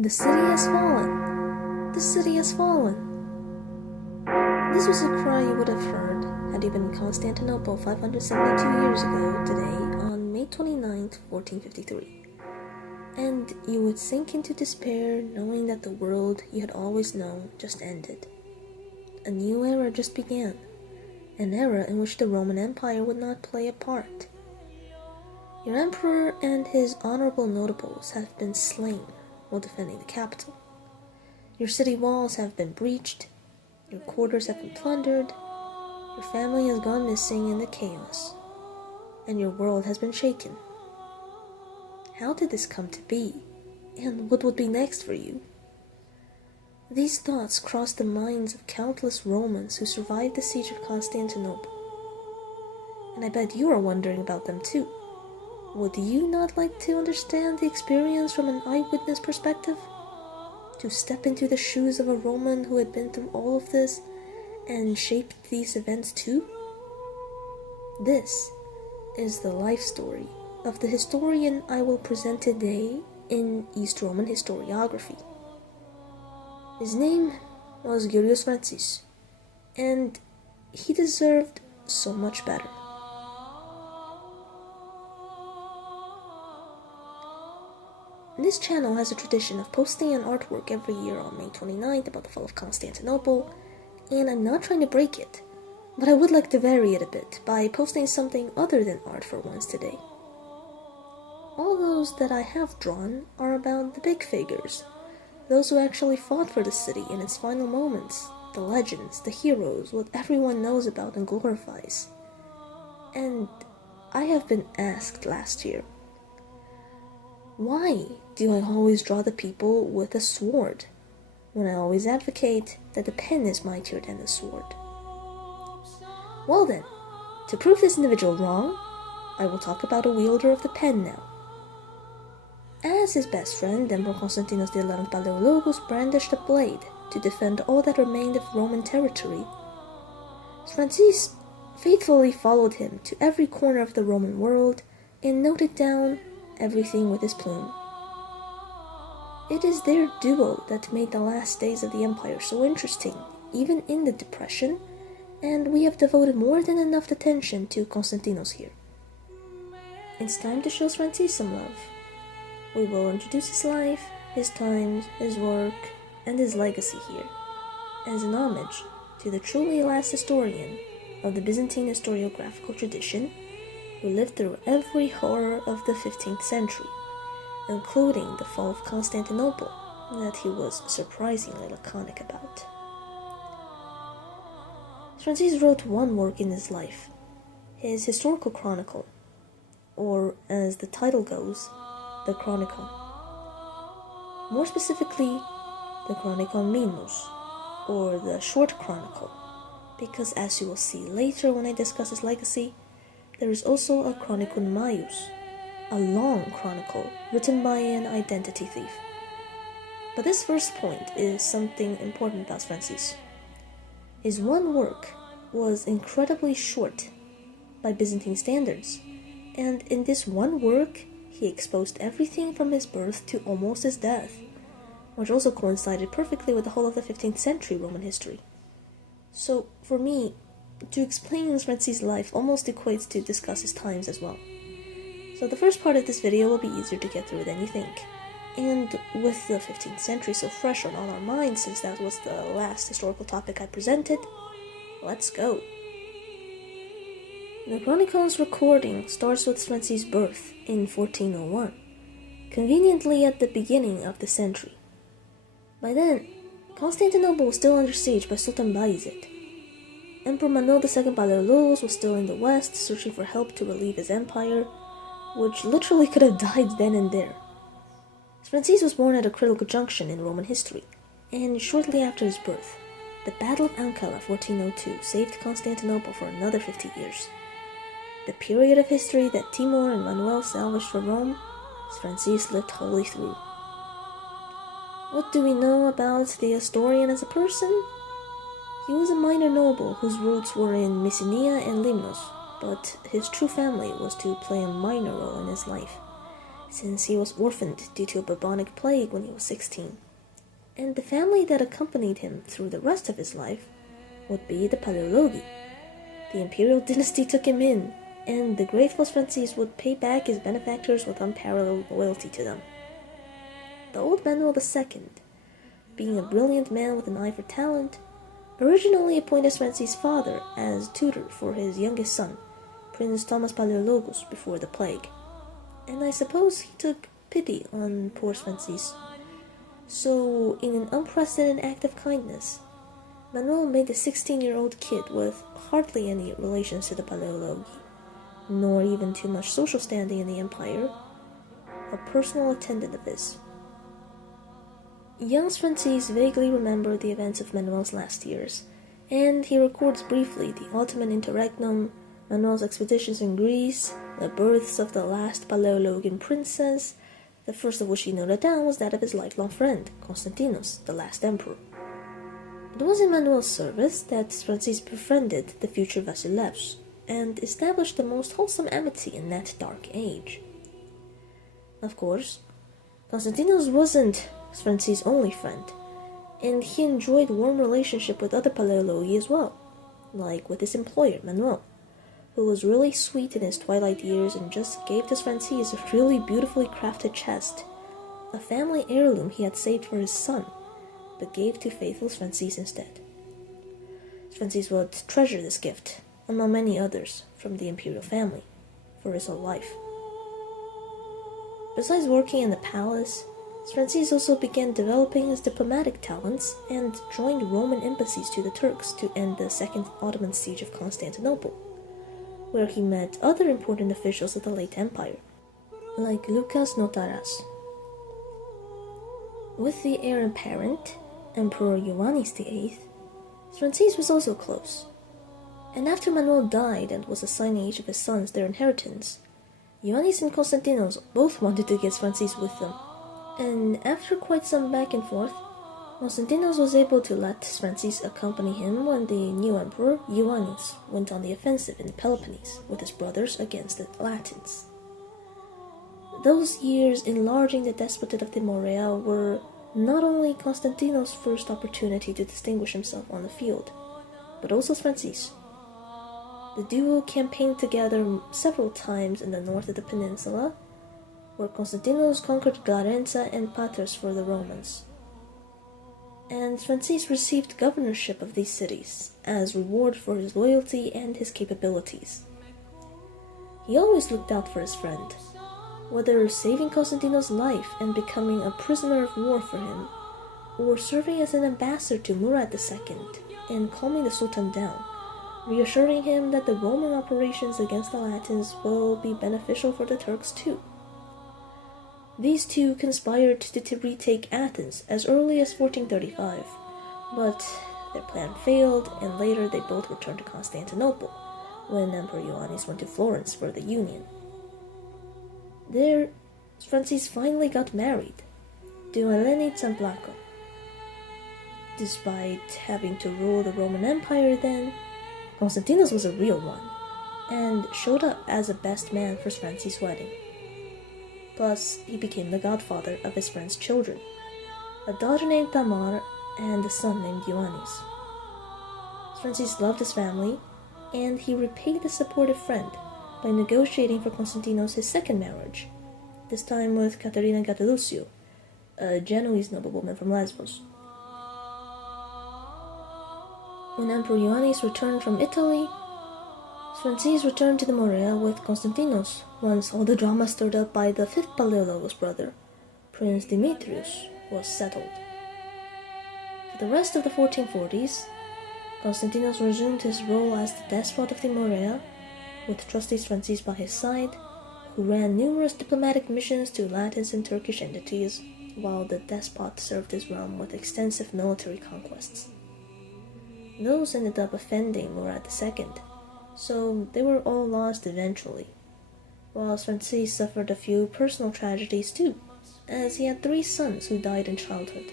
The city has fallen! The city has fallen! This was a cry you would have heard had you been in Constantinople 572 years ago today on May 29th, 1453. And you would sink into despair knowing that the world you had always known just ended. A new era just began, an era in which the Roman Empire would not play a part. Your emperor and his honorable notables have been slain while defending the capital. Your city walls have been breached, your quarters have been plundered, your family has gone missing in the chaos, and your world has been shaken. How did this come to be, and what would be next for you? These thoughts crossed the minds of countless Romans who survived the siege of Constantinople. And I bet you are wondering about them too. Would you not like to understand the experience from an eyewitness perspective? To step into the shoes of a Roman who had been through all of this and shaped these events too? This is the life story of the historian I will present today in East Roman historiography. His name was Georgios Sphrantzes, and he deserved so much better. This channel has a tradition of posting an artwork every year on May 29th about the fall of Constantinople, and I'm not trying to break it, but I would like to vary it a bit by posting something other than art for once today. All those that I have drawn are about the big figures, those who actually fought for the city in its final moments, the legends, the heroes, what everyone knows about and glorifies. And I have been asked last year, why do I always draw the people with a sword, when I always advocate that the pen is mightier than the sword? Well then, to prove this individual wrong, I will talk about a wielder of the pen now. As his best friend, Emperor Konstantinos the 11th Palaiologos brandished a blade to defend all that remained of Roman territory, Sphrantzes faithfully followed him to every corner of the Roman world and noted down everything with his plume. It is their duo that made the last days of the empire so interesting, even in the Depression, and we have devoted more than enough attention to Konstantinos here. It's time to show Sphrantzes some love. We will introduce his life, his times, his work, and his legacy here, as an homage to the truly last historian of the Byzantine historiographical tradition, who lived through every horror of the 15th century, including the fall of Constantinople that he was surprisingly laconic about. Sphrantzes wrote one work in his life, his historical chronicle, or as the title goes, the Chronicon. More specifically, the Chronicon Minus, or the Short Chronicle, because as you will see later when I discuss his legacy, there is also a Chronicon Maius, a long chronicle written by an identity thief. But this first point is something important about Sphrantzes. His one work was incredibly short by Byzantine standards, and in this one work he exposed everything from his birth to almost his death, which also coincided perfectly with the whole of the 15th century Roman history. So, for me, to explain Sphrantzes' life almost equates to discuss his times as well. So the first part of this video will be easier to get through than you think. And with the 15th century so fresh on all our minds since that was the last historical topic I presented, let's go. The Chronicle's recording starts with Sphrantzes' birth in 1401, conveniently at the beginning of the century. By then, Constantinople was still under siege by Sultan Bayezid. Emperor Manuel II Palaiologos was still in the west, searching for help to relieve his empire, which literally could have died then and there. Sphrantzes was born at a critical junction in Roman history, and shortly after his birth, the Battle of Ankara 1402 saved Constantinople for another 50 years. The period of history that Timur and Manuel salvaged for Rome, Sphrantzes lived wholly through. What do we know about the historian as a person? He was a minor noble whose roots were in Mycenae and Limnos, but his true family was to play a minor role in his life, since he was orphaned due to a bubonic plague when he was 16. And the family that accompanied him through the rest of his life would be the Palaiologi. The imperial dynasty took him in, and the grateful Sphrantzes would pay back his benefactors with unparalleled loyalty to them. The old Manuel II, being a brilliant man with an eye for talent, originally appointed Sphrantzes' father as tutor for his youngest son, Prince Thomas Palaiologos, before the plague, and I suppose he took pity on poor Sphrantzes. So, in an unprecedented act of kindness, Manuel made the 16-year-old kid with hardly any relations to the Palaiologi, nor even too much social standing in the empire, a personal attendant of his. Young Sphrantzes vaguely remembered the events of Manuel's last years, and he records briefly the Ottoman interregnum, Manuel's expeditions in Greece, the births of the last Palaiologan princess. The first of which he noted down was that of his lifelong friend, Konstantinos, the last emperor. It was in Manuel's service that Sphrantzes befriended the future Vasilevs, and established the most wholesome amity in that dark age. Of course, Konstantinos wasn't Sphrantzes' only friend, and he enjoyed warm relationship with other Palaiologi as well, like with his employer, Manuel, who was really sweet in his twilight years and just gave to Sphrantzes a really beautifully crafted chest, a family heirloom he had saved for his son, but gave to faithful Sphrantzes instead. Sphrantzes would treasure this gift, among many others, from the imperial family, for his whole life. Besides working in the palace, Sphrantzes also began developing his diplomatic talents and joined Roman embassies to the Turks to end the Second Ottoman siege of Constantinople, where he met other important officials of the late empire, like Lucas Notaras. With the heir apparent, Emperor Ioannis VIII, Sphrantzes was also close, and after Manuel died and was assigning each of his sons their inheritance, Ioannis and Konstantinos both wanted to get Sphrantzes with them, and after quite some back and forth, Konstantinos was able to let Sphrantzes accompany him when the new emperor, Ioannis, went on the offensive in Peloponnese with his brothers against the Latins. Those years enlarging the despotate of Timorea were not only Konstantinos' first opportunity to distinguish himself on the field, but also Sphrantzes. The duo campaigned together several times in the north of the peninsula, where Konstantinos conquered Glarenza and Patras for the Romans, and Sphrantzes received governorship of these cities as reward for his loyalty and his capabilities. He always looked out for his friend, whether saving Konstantinos' life and becoming a prisoner of war for him, or serving as an ambassador to Murad II and calming the Sultan down, reassuring him that the Roman operations against the Latins will be beneficial for the Turks too. These two conspired to retake Athens as early as 1435, but their plan failed, and later they both returned to Constantinople, when Emperor Ioannis went to Florence for the union. There, Sphrantzes finally got married to Eleni Tsamplako. Despite having to rule the Roman Empire then, Konstantinos was a real one, and showed up as a best man for Sphrantzes' wedding. Plus, he became the godfather of his friend's children, a daughter named Tamar and a son named Ioannis. Sphrantzes loved his family, and he repaid the supportive friend by negotiating for Konstantinos his second marriage, this time with Caterina Gattelusio, a Genoese noblewoman from Lesbos. When Emperor Ioannis returned from Italy, Sphrantzes returned to the Morea with Konstantinos once all the drama stirred up by the fifth Palaiologos brother, Prince Demetrius, was settled. For the rest of the 1440s, Konstantinos resumed his role as the despot of the Morea, with trusty Sphrantzes by his side, who ran numerous diplomatic missions to Latins and Turkish entities, while the despot served his realm with extensive military conquests. Those ended up offending Murad II, so they were all lost eventually, while Sphrantzes suffered a few personal tragedies too, as he had 3 sons who died in childhood.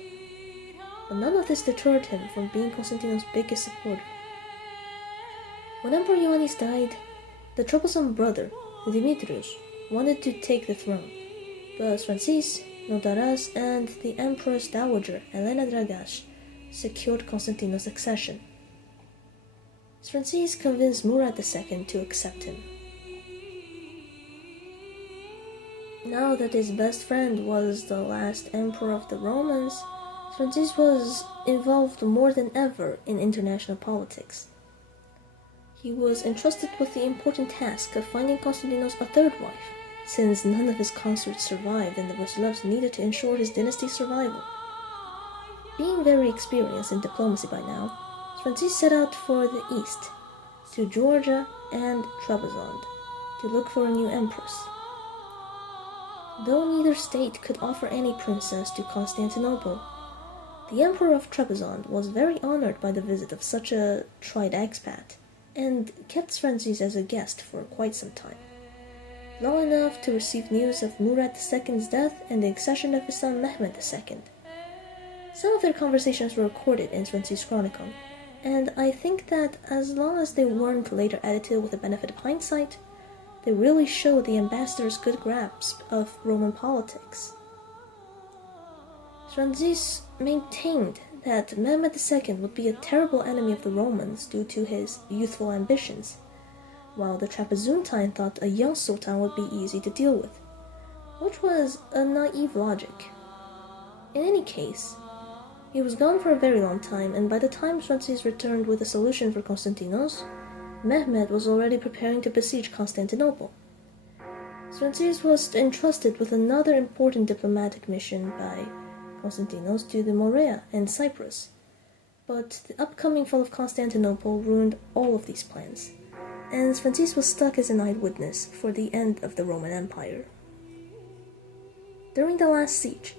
But none of this deterred him from being Konstantinos' biggest supporter. When Emperor Ioannis died, the troublesome brother, Demetrius, wanted to take the throne, but Sphrantzes, Notaras, and the Empress Dowager Elena Dragash secured Konstantinos' accession. Sphrantzes convinced Murad II to accept him. Now that his best friend was the last emperor of the Romans, Sphrantzes was involved more than ever in international politics. He was entrusted with the important task of finding Konstantinos a third wife, since none of his consorts survived and the Vasilovs needed to ensure his dynasty's survival. Being very experienced in diplomacy by now, Sphrantzes set out for the east, to Georgia and Trebizond, to look for a new empress. Though neither state could offer any princess to Constantinople, the Emperor of Trebizond was very honored by the visit of such a tried expat, and kept Sphrantzes as a guest for quite some time, long enough to receive news of Murad II's death and the accession of his son Mehmed II. Some of their conversations were recorded in Sphrantzes' Chronicon, and I think that as long as they weren't later edited with the benefit of hindsight, they really show the ambassador's good grasp of Roman politics. Sphrantzes maintained that Mehmed II would be a terrible enemy of the Romans due to his youthful ambitions, while the Trapezuntine thought a young sultan would be easy to deal with, which was a naive logic. In any case, he was gone for a very long time, and by the time Sphrantzes returned with a solution for Konstantinos, Mehmed was already preparing to besiege Constantinople. Sphrantzes was entrusted with another important diplomatic mission by Konstantinos to the Morea and Cyprus, but the upcoming fall of Constantinople ruined all of these plans, and Sphrantzes was stuck as an eyewitness for the end of the Roman Empire. During the last siege,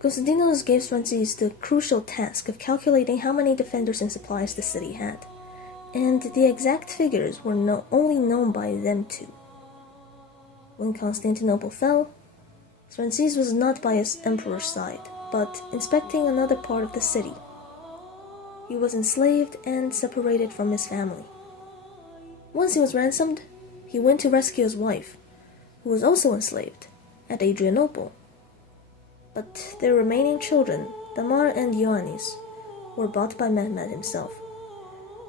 Konstantinos gave Sphrantzes the crucial task of calculating how many defenders and supplies the city had, and the exact figures were only known by them two. When Constantinople fell, Sphrantzes was not by his emperor's side, but inspecting another part of the city. He was enslaved and separated from his family. Once he was ransomed, he went to rescue his wife, who was also enslaved, at Adrianople. But their remaining children, Tamar and Ioannis, were bought by Mehmed himself,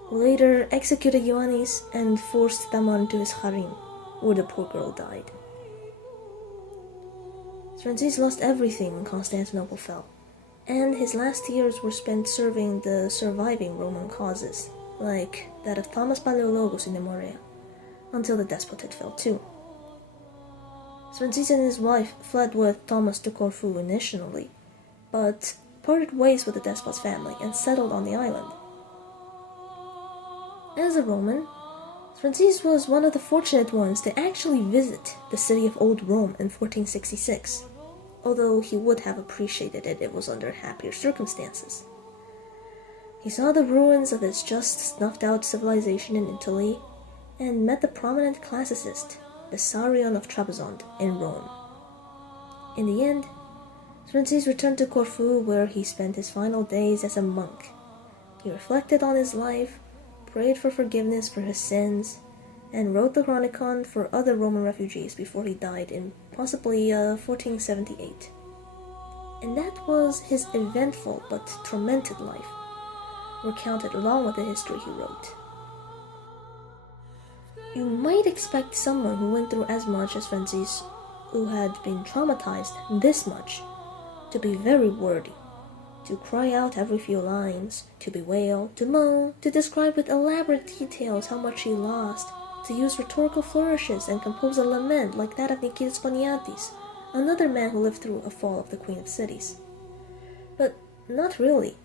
who later executed Ioannis and forced Tamar into his harem, where the poor girl died. Sphrantzes lost everything when Constantinople fell, and his last years were spent serving the surviving Roman causes, like that of Thomas Palaiologos in the Morea, until the despotate fell too. Sphrantzes and his wife fled with Thomas to Corfu initially, but parted ways with the despot's family and settled on the island. As a Roman, Sphrantzes was one of the fortunate ones to actually visit the city of Old Rome in 1466, although he would have appreciated it was under happier circumstances. He saw the ruins of his just snuffed-out civilization in Italy, and met the prominent classicist Bessarion of Trebizond in Rome. In the end, Sphrantzes returned to Corfu, where he spent his final days as a monk. He reflected on his life, prayed for forgiveness for his sins, and wrote the Chronicon for other Roman refugees before he died in possibly 1478. And that was his eventful but tormented life, recounted along with the history he wrote. You might expect someone who went through as much as Sphrantzes, who had been traumatized this much, to be very wordy, to cry out every few lines, to bewail, to moan, to describe with elaborate details how much he lost, to use rhetorical flourishes and compose a lament like that of Nikitas Poniatis, another man who lived through a fall of the Queen of Cities. But not really.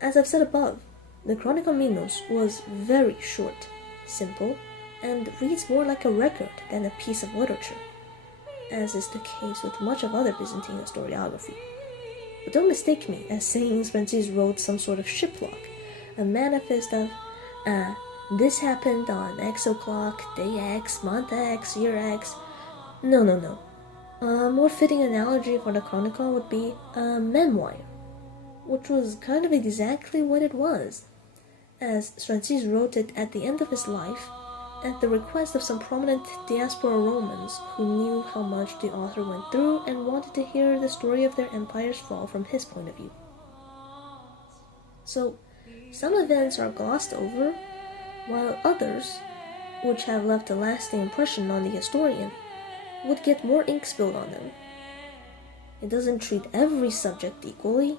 As I've said above, the Chronicon Minus was very short, simple, and reads more like a record than a piece of literature, as is the case with much of other Byzantine historiography. But don't mistake me as saying Sphrantzes wrote some sort of shiplog, a manifest of, this happened on X o'clock, day X, month X, year X. No. A more fitting analogy for the Chronicon would be a memoir, which was kind of exactly what it was, as Sphrantzes wrote it at the end of his life, at the request of some prominent diaspora Romans who knew how much the author went through and wanted to hear the story of their empire's fall from his point of view. So, some events are glossed over, while others, which have left a lasting impression on the historian, would get more ink spilled on them. It doesn't treat every subject equally.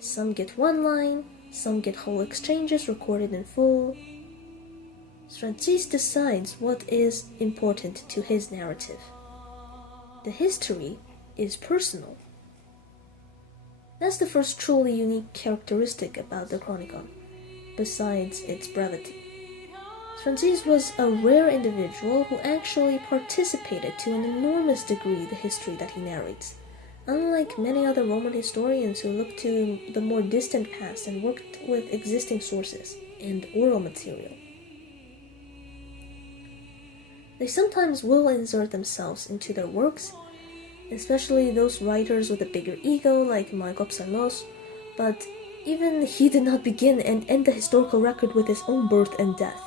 Some get one line, some get whole exchanges recorded in full. Sphrantzes decides what is important to his narrative. The history is personal. That's the first truly unique characteristic about the Chronicon, besides its brevity. Sphrantzes was a rare individual who actually participated to an enormous degree the history that he narrates, unlike many other Roman historians who looked to the more distant past and worked with existing sources and oral material. They sometimes will insert themselves into their works, especially those writers with a bigger ego like Makarios, but even he did not begin and end the historical record with his own birth and death,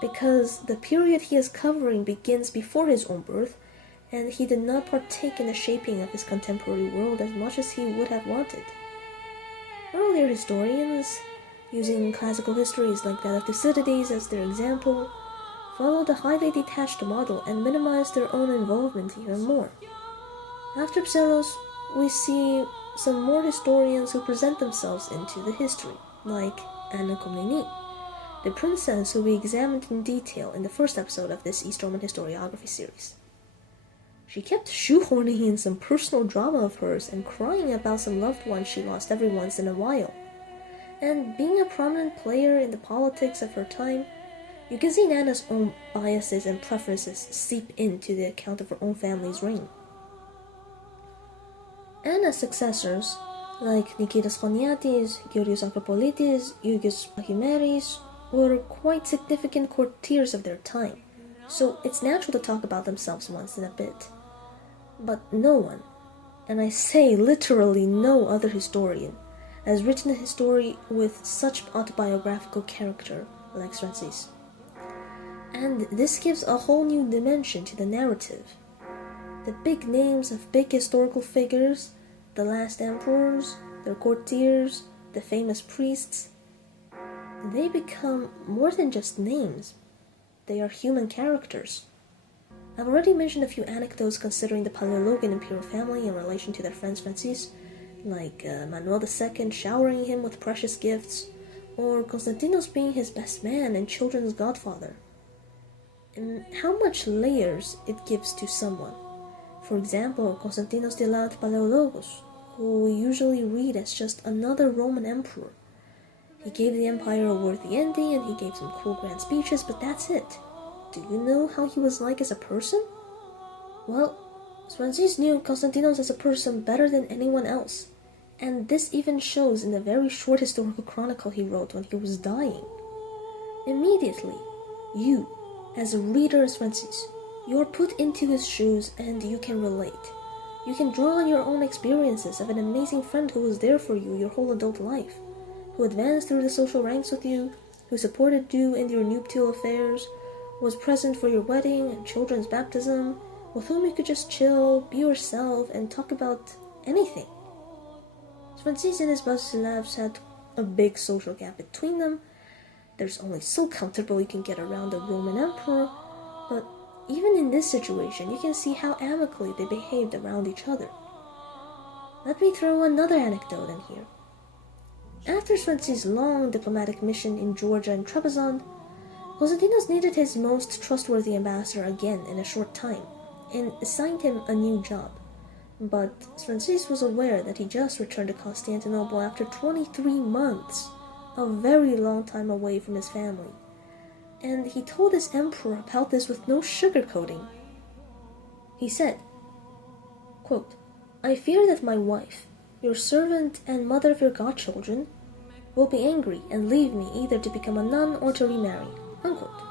because the period he is covering begins before his own birth, and he did not partake in the shaping of his contemporary world as much as he would have wanted. Earlier historians, using classical histories like that of Thucydides as their example, followed a highly detached model and minimized their own involvement even more. After Psellos, we see some more historians who present themselves into the history, like Anna Komnene, the princess who we examined in detail in the first episode of this East Roman historiography series. She kept shoehorning in some personal drama of hers and crying about some loved one she lost every once in a while. And being a prominent player in the politics of her time, you can see Anna's own biases and preferences seep into the account of her own family's reign. Anna's successors, like Nikitas Choniates, Georgios Akropolitis, Georgios Pachimeris, were quite significant courtiers of their time, so it's natural to talk about themselves once in a bit. But no one, and I say literally no other historian, has written a story with such autobiographical character like Sphrantzes. And this gives a whole new dimension to the narrative. The big names of big historical figures, the last emperors, their courtiers, the famous priests, they become more than just names. They are human characters. I've already mentioned a few anecdotes considering the Palaiologos imperial family in relation to their friend Sphrantzes, like Manuel II showering him with precious gifts, or Konstantinos being his best man and children's godfather. And how much layers it gives to someone. For example, Konstantinos the Palaiologos, who we usually read as just another Roman emperor. He gave the empire a worthy ending and he gave some cool grand speeches, but that's it. Do you know how he was like as a person? Well, Sphrantzes knew Konstantinos as a person better than anyone else, and this even shows in the very short historical chronicle he wrote when he was dying. Immediately, you, as a reader of Sphrantzes, you are put into his shoes and you can relate. You can draw on your own experiences of an amazing friend who was there for you your whole adult life, who advanced through the social ranks with you, who supported you in your nuptial affairs, was present for your wedding and children's baptism, with whom you could just chill, be yourself, and talk about anything. Sphrantzes and his Basilavs had a big social gap between them. There's only so comfortable you can get around a Roman emperor, but even in this situation, you can see how amicably they behaved around each other. Let me throw another anecdote in here. After Sphrantzes' long diplomatic mission in Georgia and Trebizond, Konstantinos needed his most trustworthy ambassador again in a short time, and assigned him a new job. But Sphrantzes was aware that he just returned to Constantinople after 23 months, a very long time away from his family. And he told his emperor about this with no sugarcoating. He said, quote, "I fear that my wife, your servant and mother of your godchildren, will be angry and leave me either to become a nun or to remarry." Unquote.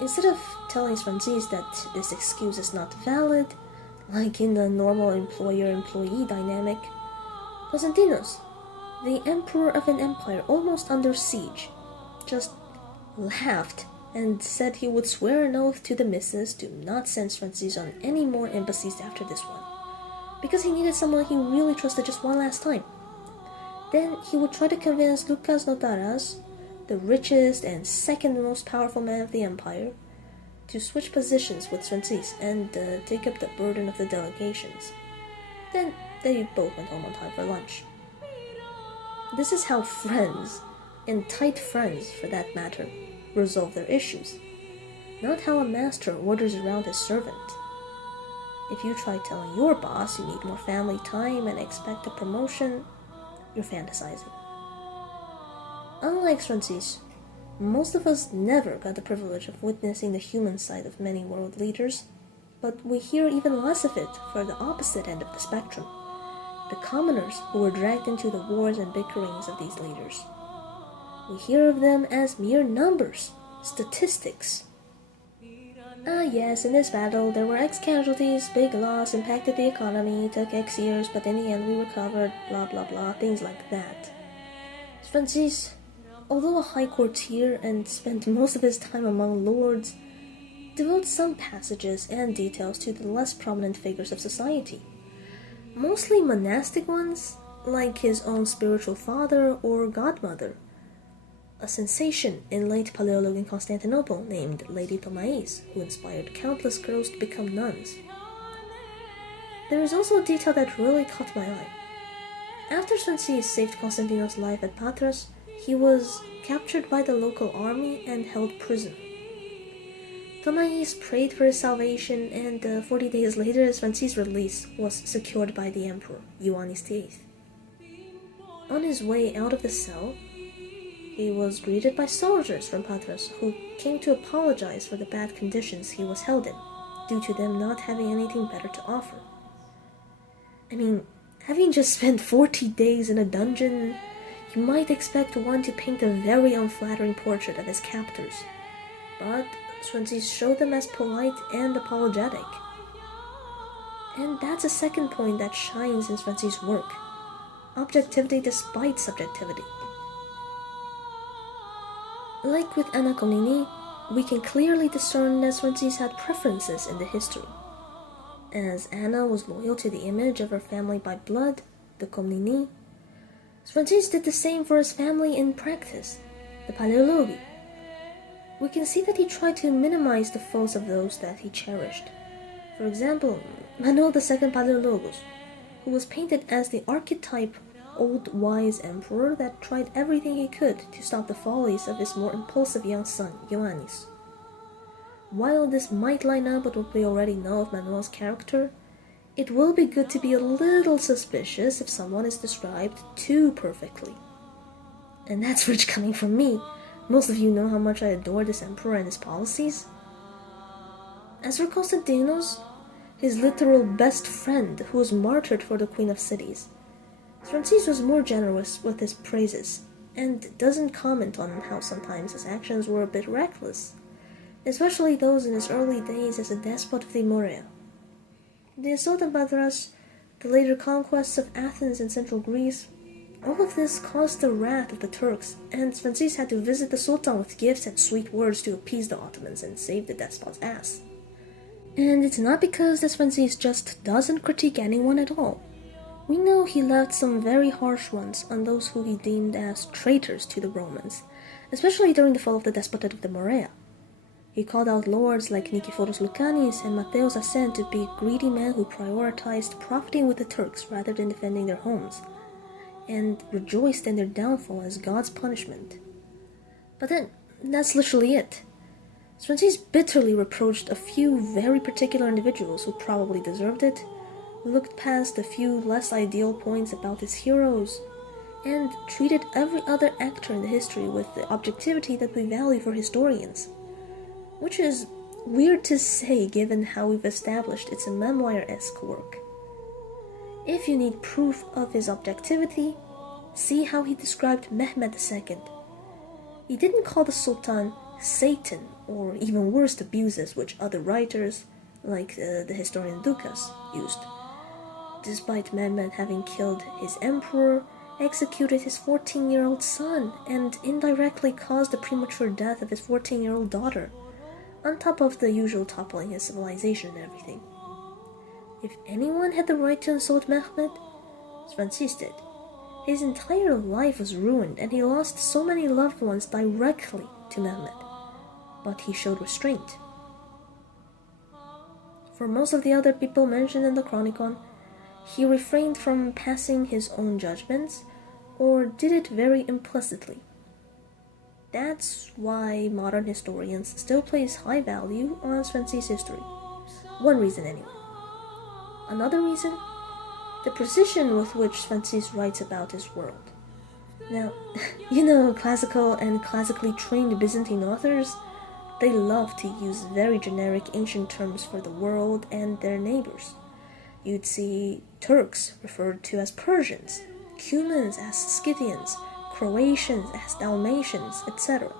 Instead of telling Sphrantzes that this excuse is not valid, like in the normal employer-employee dynamic, Konstantinos, the emperor of an empire almost under siege, just laughed and said he would swear an oath to the missus to not send Sphrantzes on any more embassies after this one, because he needed someone he really trusted just one last time. Then he would try to convince Loukas Notaras, the richest and second most powerful man of the empire, to switch positions with Sphrantzes and take up the burden of the delegations. Then they both went home on time for lunch. This is how friends, and tight friends for that matter, resolve their issues, not how a master orders around his servant. If you try telling your boss you need more family time and expect a promotion, you're fantasizing. Unlike Sphrantzes, most of us never got the privilege of witnessing the human side of many world leaders, but we hear even less of it for the opposite end of the spectrum, the commoners who were dragged into the wars and bickerings of these leaders. We hear of them as mere numbers, statistics. Yes, in this battle there were X casualties, big loss, impacted the economy, took X years, but in the end we recovered, blah blah blah, things like that. Sphrantzes, although a high courtier and spent most of his time among lords, devotes some passages and details to the less prominent figures of society. Mostly monastic ones, like his own spiritual father or godmother, a sensation in late Palaiologos in Constantinople named Lady Maius, who inspired countless girls to become nuns. There is also a detail that really caught my eye. After Sphrantzes saved Konstantinos' life at Patras, he was captured by the local army and held prisoner. Maius prayed for his salvation, and 40 days later, Sphrantzes' release was secured by the emperor, Ioannis VIII. On his way out of the cell, he was greeted by soldiers from Patras who came to apologize for the bad conditions he was held in, due to them not having anything better to offer. I mean, having just spent 40 days in a dungeon, you might expect one to paint a very unflattering portrait of his captors, but Sphrantzes showed them as polite and apologetic. And that's a second point that shines in Sphrantzes' work: objectivity despite subjectivity. Like with Anna Komnene, we can clearly discern that Sphrantzes had preferences in the history. As Anna was loyal to the image of her family by blood, the Komnene, Sphrantzes did the same for his family in practice, the Palaiologos. We can see that he tried to minimize the faults of those that he cherished. For example, Manuel II Palaiologos, who was painted as the archetype old wise emperor that tried everything he could to stop the follies of his more impulsive young son, Ioannis. While this might line up with what we already know of Manuel's character, it will be good to be a little suspicious if someone is described too perfectly. And that's rich coming from me. Most of you know how much I adore this emperor and his policies. As for Konstantinos, his literal best friend who was martyred for the Queen of Cities, Sphrantzes was more generous with his praises, and doesn't comment on how sometimes his actions were a bit reckless, especially those in his early days as a despot of the Morea. The assault on Patras, the later conquests of Athens and central Greece, all of this caused the wrath of the Turks, and Sphrantzes had to visit the Sultan with gifts and sweet words to appease the Ottomans and save the despot's ass. And it's not because Sphrantzes just doesn't critique anyone at all. We know he left some very harsh ones on those who he deemed as traitors to the Romans, especially during the fall of the despotate of the Morea. He called out lords like Nikephoros Lucanis and Mattheos Asen to be greedy men who prioritized profiting with the Turks rather than defending their homes, and rejoiced in their downfall as God's punishment. But then, that's literally it. Sphrantzes bitterly reproached a few very particular individuals who probably deserved it, looked past a few less ideal points about his heroes, and treated every other actor in the history with the objectivity that we value for historians. Which is weird to say given how we've established it's a memoir-esque work. If you need proof of his objectivity, see how he described Mehmed II. He didn't call the Sultan Satan, or even worse abuses which other writers, like the historian Dukas, used, despite Mehmed having killed his emperor executed his 14-year-old son and indirectly caused the premature death of his 14-year-old daughter, on top of the usual toppling his civilization and everything. If anyone had the right to insult Mehmed, Sphrantzes did. His entire life was ruined and he lost so many loved ones directly to Mehmed, but he showed restraint. For most of the other people mentioned in the Chronicon, he refrained from passing his own judgments, or did it very implicitly. That's why modern historians still place high value on Sphrantzes' history. One reason anyway. Another reason? The precision with which Sphrantzes writes about his world. Now, classical and classically trained Byzantine authors, they love to use very generic ancient terms for the world and their neighbors. You'd see Turks referred to as Persians, Cumans as Scythians, Croatians as Dalmatians, etc.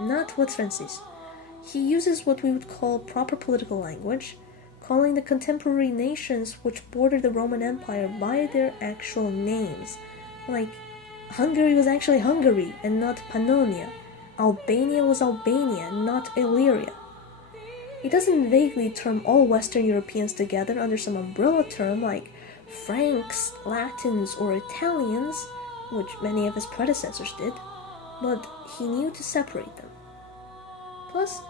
Not with Sphrantzes. He uses what we would call proper political language, calling the contemporary nations which bordered the Roman Empire by their actual names. Like, Hungary was actually Hungary and not Pannonia. Albania was Albania and not Illyria. He doesn't vaguely term all Western Europeans together under some umbrella term like Franks, Latins, or Italians, which many of his predecessors did, but he knew to separate them. Plus,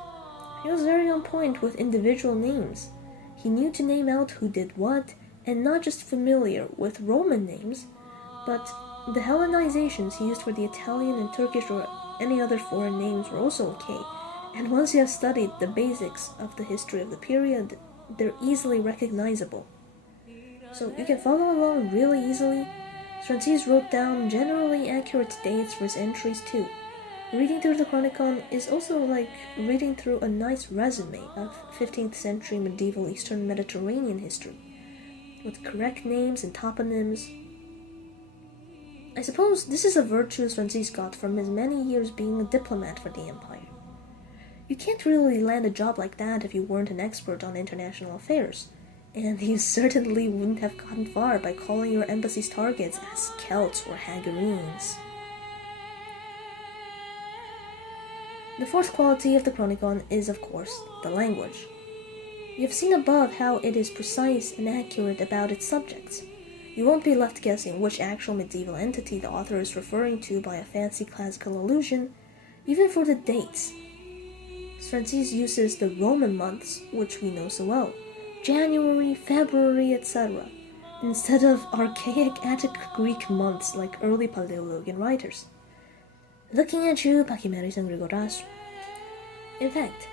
he was very on point with individual names. He knew to name out who did what, and not just familiar with Roman names, but the Hellenizations he used for the Italian and Turkish or any other foreign names were also okay, and once you have studied the basics of the history of the period, they're easily recognizable. So you can follow along really easily. Sphrantzes wrote down generally accurate dates for his entries too. Reading through the Chronicon is also like reading through a nice resume of 15th century medieval Eastern Mediterranean history, with correct names and toponyms. I suppose this is a virtue Sphrantzes got from his many years being a diplomat for the empire. You can't really land a job like that if you weren't an expert on international affairs, and you certainly wouldn't have gotten far by calling your embassy's targets as Celts or Hagarenes. The fourth quality of the Chronicon is, of course, the language. You have seen above how it is precise and accurate about its subjects. You won't be left guessing which actual medieval entity the author is referring to by a fancy classical allusion, even for the dates. Sphrantzes uses the Roman months, which we know so well, January, February, etc., instead of archaic Attic Greek months like early Palaiologian writers. Looking at you, Pakimérios and Grigoras. In fact,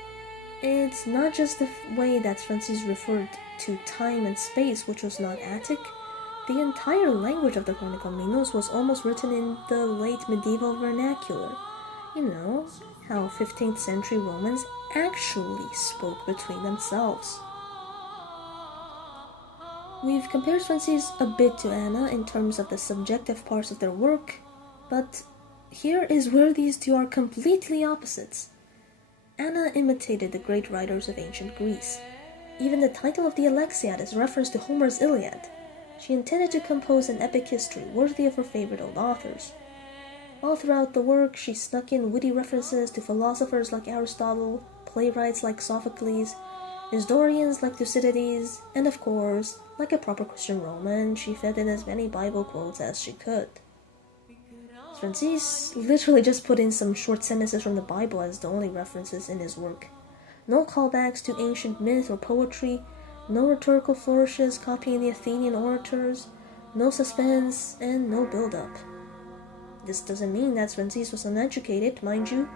it's not just the way that Sphrantzes referred to time and space, which was not Attic. The entire language of the Chronicon Minus was almost written in the late medieval vernacular. You know, how 15th century Romans actually spoke between themselves. We've compared Sphrantzes a bit to Anna in terms of the subjective parts of their work, but here is where these two are completely opposites. Anna imitated the great writers of ancient Greece. Even the title of the Alexiad is a reference to Homer's Iliad. She intended to compose an epic history worthy of her favorite old authors. All throughout the work, she snuck in witty references to philosophers like Aristotle, playwrights like Sophocles, historians like Thucydides, and of course, like a proper Christian Roman, she fed in as many Bible quotes as she could. Sphrantzes literally just put in some short sentences from the Bible as the only references in his work. No callbacks to ancient myth or poetry, no rhetorical flourishes copying the Athenian orators, no suspense, and no build-up. This doesn't mean that Sphrantzes was uneducated, mind you.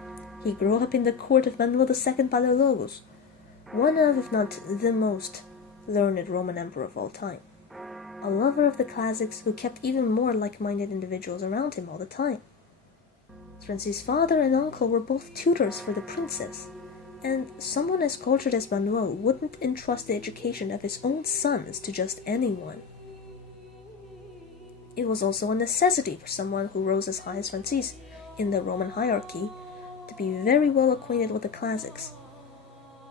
He grew up in the court of Manuel II Palaiologos, one of, if not the most, learned Roman emperor of all time. A lover of the classics who kept even more like-minded individuals around him all the time. Sphrantzes' father and uncle were both tutors for the princess, and someone as cultured as Manuel wouldn't entrust the education of his own sons to just anyone. It was also a necessity for someone who rose as high as Sphrantzes in the Roman hierarchy to be very well acquainted with the classics.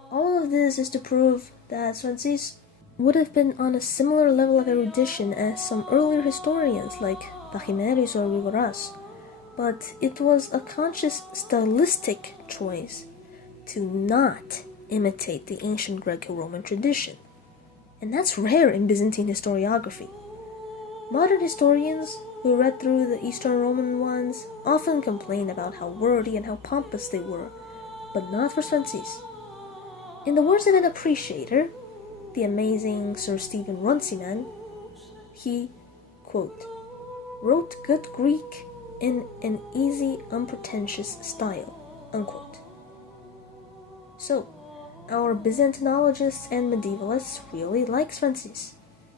All of this is to prove that Sphrantzes would have been on a similar level of erudition as some earlier historians like pachymeris or rigoras, but it was a conscious stylistic choice to not imitate the ancient Greco-Roman tradition, and that's rare in Byzantine historiography. Modern historians who read through the Eastern Roman ones often complain about how wordy and how pompous they were, but not for Sphrantzes. In the words of an appreciator, the amazing Sir Stephen Runciman, he, quote, wrote good Greek in an easy, unpretentious style, unquote. So, our Byzantinologists and medievalists really like Sphrantzes.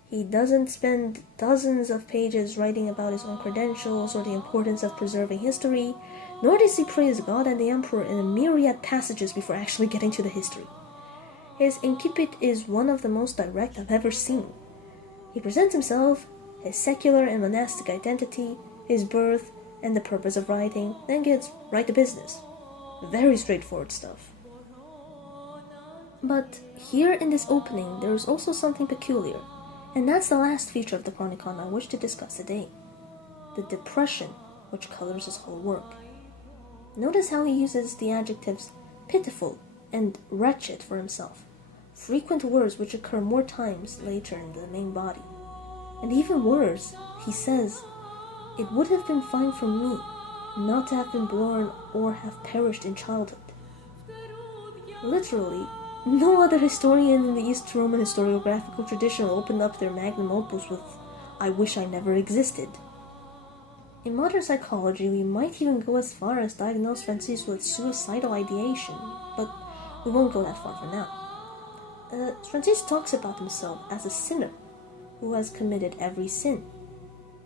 He doesn't spend dozens of pages writing about his own credentials or the importance of preserving history, nor does he praise God and the Emperor in a myriad passages before actually getting to the history. His incipit is one of the most direct I've ever seen. He presents himself, his secular and monastic identity, his birth, and the purpose of writing, then gets right to business. Very straightforward stuff. But here in this opening, there is also something peculiar, and that's the last feature of the Chronicon I wish to discuss today. The depression which colors his whole work. Notice how he uses the adjectives pitiful and wretched for himself, frequent words which occur more times later in the main body. And even worse, he says, "It would have been fine for me not to have been born or have perished in childhood." Literally, no other historian in the East Roman historiographical tradition opened up their magnum opus with, "I wish I never existed." In modern psychology, we might even go as far as diagnose Sphrantzes with suicidal ideation, but we won't go that far for now. Sphrantzes talks about himself as a sinner who has committed every sin.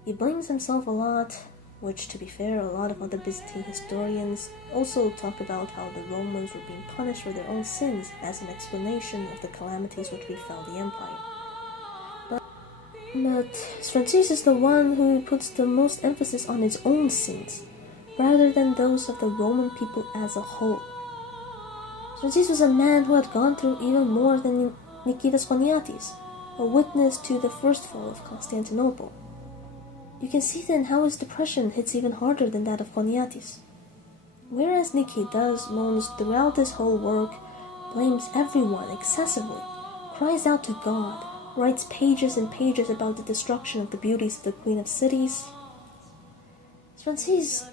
He blames himself a lot, which, to be fair, a lot of other Byzantine historians also talk about how the Romans were being punished for their own sins as an explanation of the calamities which befell the empire. But Sphrantzes is the one who puts the most emphasis on his own sins, rather than those of the Roman people as a whole. Sphrantzes was a man who had gone through even more than Nikitas Choniates, a witness to the first fall of Constantinople. You can see then how his depression hits even harder than that of Choniates. Whereas Nikitas moans throughout his whole work, blames everyone excessively, cries out to God, writes pages and pages about the destruction of the beauties of the Queen of Cities, Sphrantzes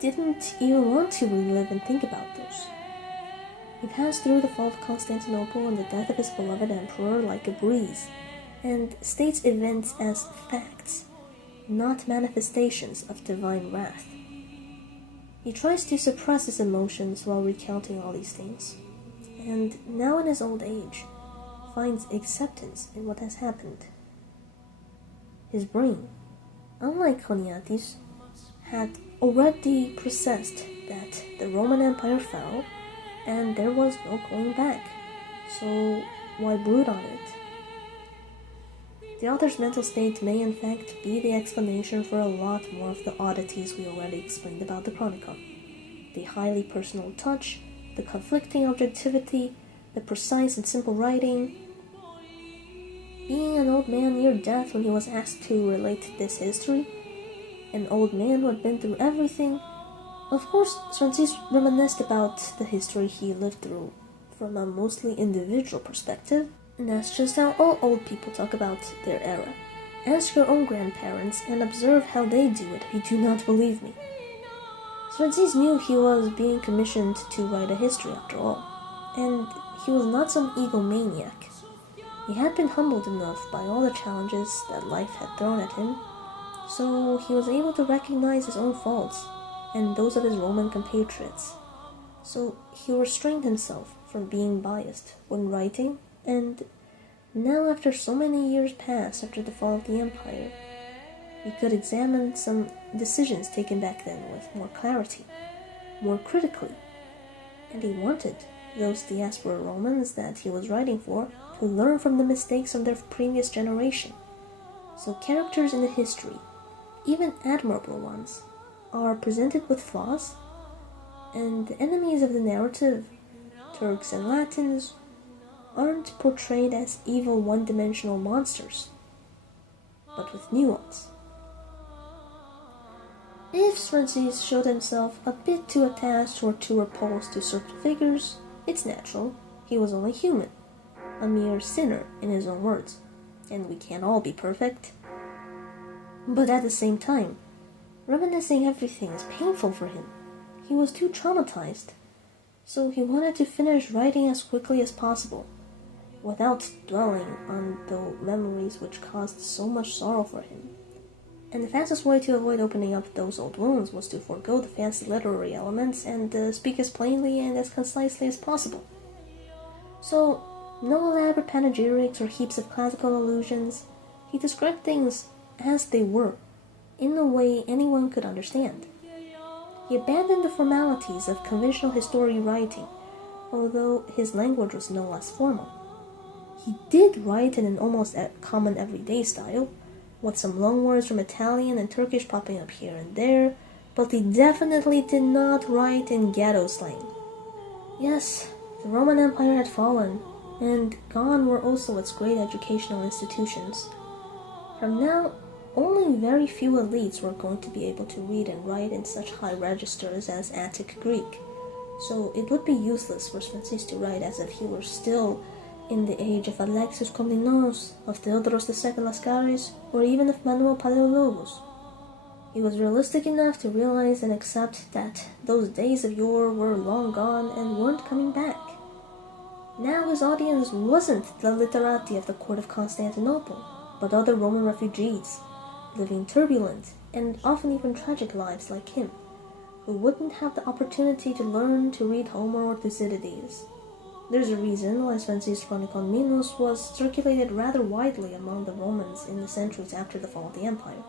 didn't even want to relive and think about those. He passed through the fall of Constantinople and the death of his beloved emperor like a breeze, and states events as facts, not manifestations of divine wrath. He tries to suppress his emotions while recounting all these things, and now in his old age, finds acceptance in what has happened. His brain, unlike Choniates, had already processed that the Roman Empire fell and there was no going back, so why brood on it? The author's mental state may in fact be the explanation for a lot more of the oddities we already explained about the Chronicon. The highly personal touch, the conflicting objectivity, the precise and simple writing. Being an old man near death when he was asked to relate this history, an old man who had been through everything, of course Sphrantzes reminisced about the history he lived through from a mostly individual perspective, and that's just how all old people talk about their era. Ask your own grandparents and observe how they do it if you do not believe me. Sphrantzes knew he was being commissioned to write a history after all, and he was not some egomaniac. He had been humbled enough by all the challenges that life had thrown at him, so he was able to recognize his own faults and those of his Roman compatriots. So he restrained himself from being biased when writing, and now after so many years passed after the fall of the empire, we could examine some decisions taken back then with more clarity, more critically, and he wanted those diaspora Romans that he was writing for to learn from the mistakes of their previous generation. So characters in the history, even admirable ones, are presented with flaws, and the enemies of the narrative, Turks and Latins, aren't portrayed as evil one-dimensional monsters, but with nuance. If Sphrantzes showed himself a bit too attached or too repulsed to certain figures, it's natural. He was only human, a mere sinner in his own words, and we can't all be perfect. But at the same time, reminiscing everything is painful for him. He was too traumatized, so he wanted to finish writing as quickly as possible, without dwelling on the memories which caused so much sorrow for him. And the fastest way to avoid opening up those old wounds was to forego the fancy literary elements and speak as plainly and as concisely as possible. So, no elaborate panegyrics or heaps of classical allusions. He described things as they were, in a way anyone could understand. He abandoned the formalities of conventional history writing, although his language was no less formal. He did write in an almost common everyday style, with some loanwords from Italian and Turkish popping up here and there, but he definitely did not write in ghetto slang. Yes, the Roman Empire had fallen, and gone were also its great educational institutions. From now, only very few elites were going to be able to read and write in such high registers as Attic Greek, so it would be useless for Sphrantzes to write as if he were still in the age of Alexios Komnenos, of Theodoros II Lascaris, or even of Manuel Palaiologos. He was realistic enough to realize and accept that those days of yore were long gone and weren't coming back. Now his audience wasn't the literati of the court of Constantinople, but other Roman refugees, living turbulent and often even tragic lives like him, who wouldn't have the opportunity to learn to read Homer or Thucydides. There's a reason why Sphrantzes' Chronicon Minus was circulated rather widely among the Romans in the centuries after the fall of the empire.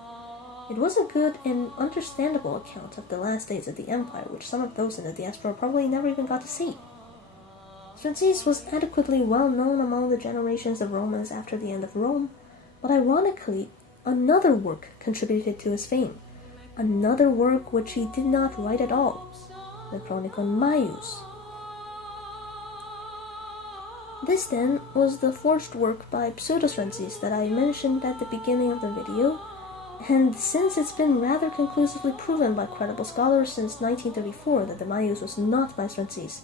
It was a good and understandable account of the last days of the empire, which some of those in the diaspora probably never even got to see. Sphrantzes was adequately well known among the generations of Romans after the end of Rome, but ironically, another work contributed to his fame, another work which he did not write at all, the Chronicon Maius. This, then, was the forged work by Pseudo-Sphrantzes that I mentioned at the beginning of the video, and since it's been rather conclusively proven by credible scholars since 1934 that the Maius was not by Sphrantzes,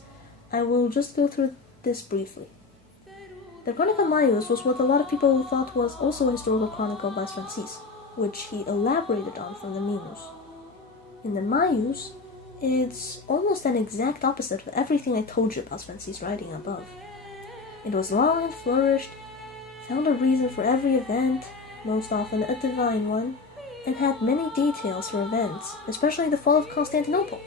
I will just go through this briefly. The Chronicon Maius was what a lot of people thought was also a historical chronicle by Sphrantzes, which he elaborated on from the Minus. In the Maius, it's almost an exact opposite of everything I told you about Sphrantzes' writing above. It was long and flourished, found a reason for every event, most often a divine one, and had many details for events, especially the fall of Constantinople,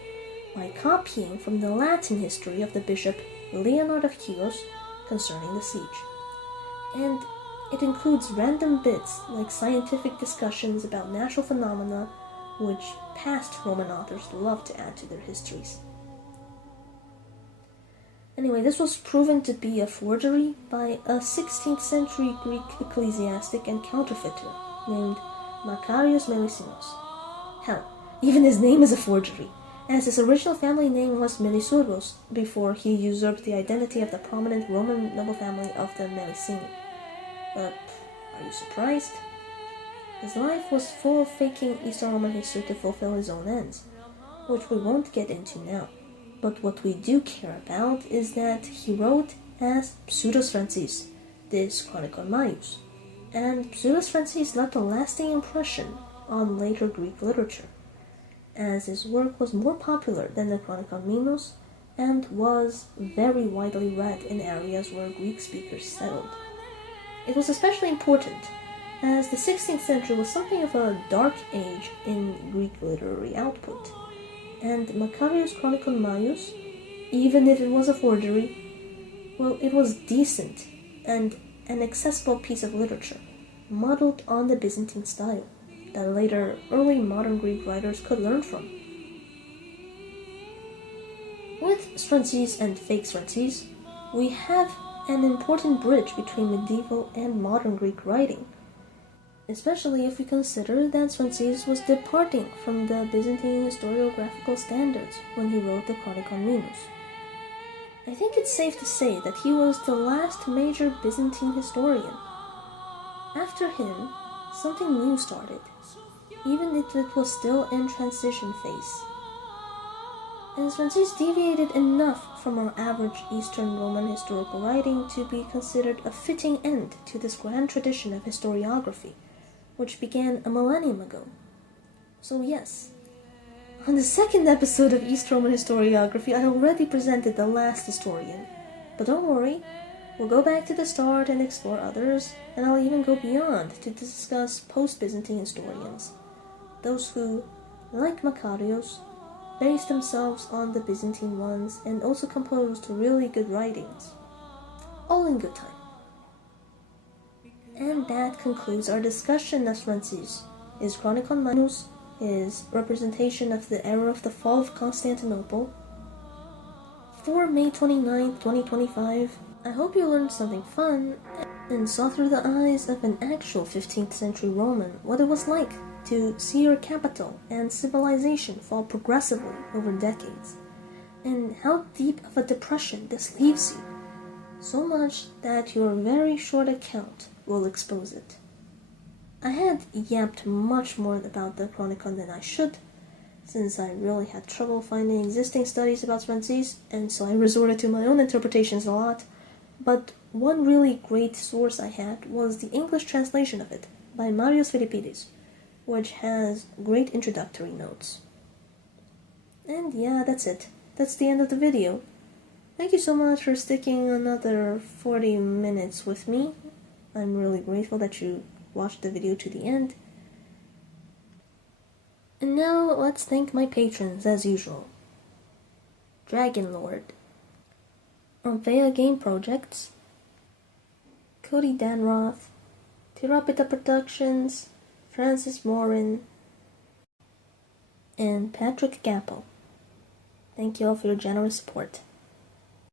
by copying from the Latin history of the bishop Leonard of Chios concerning the siege. And it includes random bits like scientific discussions about natural phenomena, which past Roman authors loved to add to their histories. Anyway, this was proven to be a forgery by a 16th century Greek ecclesiastic and counterfeitor named Makarios Melissenos. Hell, even his name is a forgery, as his original family name was Melissourgos before he usurped the identity of the prominent Roman noble family of the Melissini. But are you surprised? His life was full of faking Eastern Roman history to fulfill his own ends, which we won't get into now. But what we do care about is that he wrote as Pseudo-Sphrantzes, this Chronicon Maius, and Pseudo-Sphrantzes left a lasting impression on later Greek literature, as his work was more popular than the Chronicon Minus and was very widely read in areas where Greek speakers settled. It was especially important, as the 16th century was something of a dark age in Greek literary output, and Makarios Chronicon Maius, even if it was a forgery, well, it was decent and an accessible piece of literature, modeled on the Byzantine style, that later early modern Greek writers could learn from. With Sphrantzes and fake Sphrantzes, we have an important bridge between medieval and modern Greek writing, especially if we consider that Sphrantzes was departing from the Byzantine historiographical standards when he wrote the Chronicon Minus. I think it's safe to say that he was the last major Byzantine historian. After him, something new started. even if it was still in transition phase. And Sphrantzes deviated enough from our average Eastern Roman historical writing to be considered a fitting end to this grand tradition of historiography, which began a millennium ago. So yes, on the second episode of East Roman historiography, I already presented the last historian. But don't worry, we'll go back to the start and explore others, and I'll even go beyond to discuss post-Byzantine historians, those who, like Makarios, based themselves on the Byzantine ones and also composed really good writings. All in good time. And that concludes our discussion of Sphrantzes, his Chronicon Minus, his representation of the era of the fall of Constantinople. For May 29, 2025, I hope you learned something fun and saw through the eyes of an actual 15th century Roman what it was like to see your capital and civilization fall progressively over decades, and how deep of a depression this leaves you, so much that your very short account will expose it. I had yapped much more about the Chronicon than I should, since I really had trouble finding existing studies about Sphrantzes, and so I resorted to my own interpretations a lot, but one really great source I had was the English translation of it by Marios Philippides, which has great introductory notes. And yeah, that's it. That's the end of the video. Thank you so much for sticking another 40 minutes with me. I'm really grateful that you watched the video to the end. And now let's thank my patrons as usual. Dragon Lord, Omphea Game Projects, Cody Danroth, Tirapita Productions, Francis Morin, and Patrick Gappo. Thank you all for your generous support.